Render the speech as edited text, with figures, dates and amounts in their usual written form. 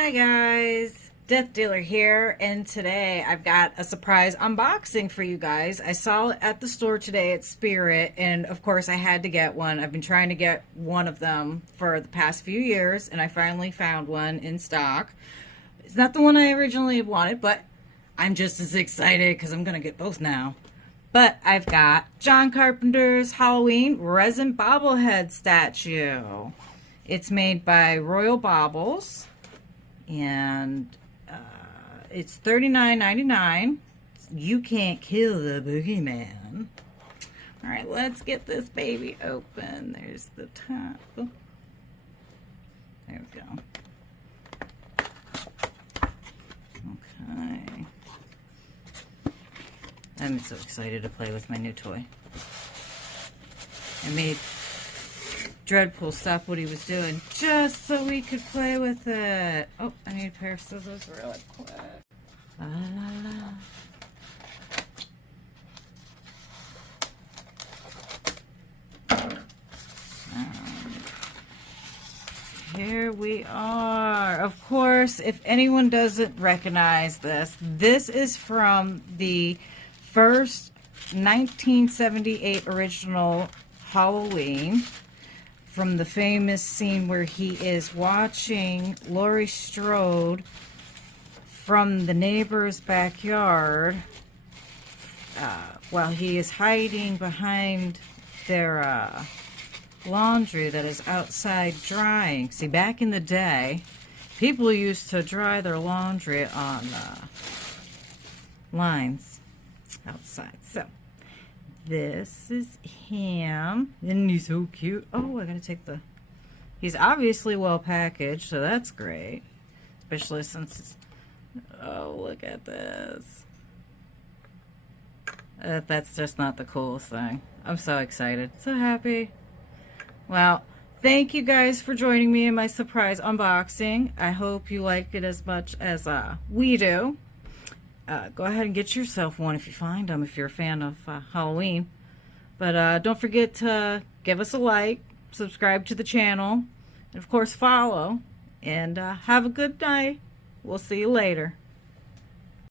Hi guys, Death Dealer here, and today I've got a surprise unboxing for you guys. I saw it at the store today at Spirit, and of course I had to get one. I've been trying to get one of them for the past few years, and I finally found one in stock. It's not the one I originally wanted, but I'm just as excited because I'm gonna get both now. But I've got John Carpenter's Halloween resin bobblehead statue. It's made by Royal Baubles, and it's $39.99. You can't kill the boogeyman. All right, let's get this baby open. There's the top. Oh. There we go. Okay. I'm so excited to play with my new toy. I made Dreadpool stop what he was doing just so we could play with it. Oh, I need a pair of scissors really quick. La, la, la. Here we are. Of course, if anyone doesn't recognize this, this is from the first 1978 original Halloween, from the famous scene where he is watching Laurie Strode from the neighbor's backyard while he is hiding behind their laundry that is outside drying. See, back in the day, people used to dry their laundry on lines outside. So this is him. Isn't he so cute? Oh, I gotta take the... He's obviously well packaged, so that's great. Especially since it's... Oh, look at this. That's just not the coolest thing. I'm so excited. So happy. Well, thank you guys for joining me in my surprise unboxing. I hope you like it as much as we do. Go ahead and get yourself one if you find them, if you're a fan of Halloween. But don't forget to give us a like, subscribe to the channel, and of course follow. And have a good night. We'll see you later.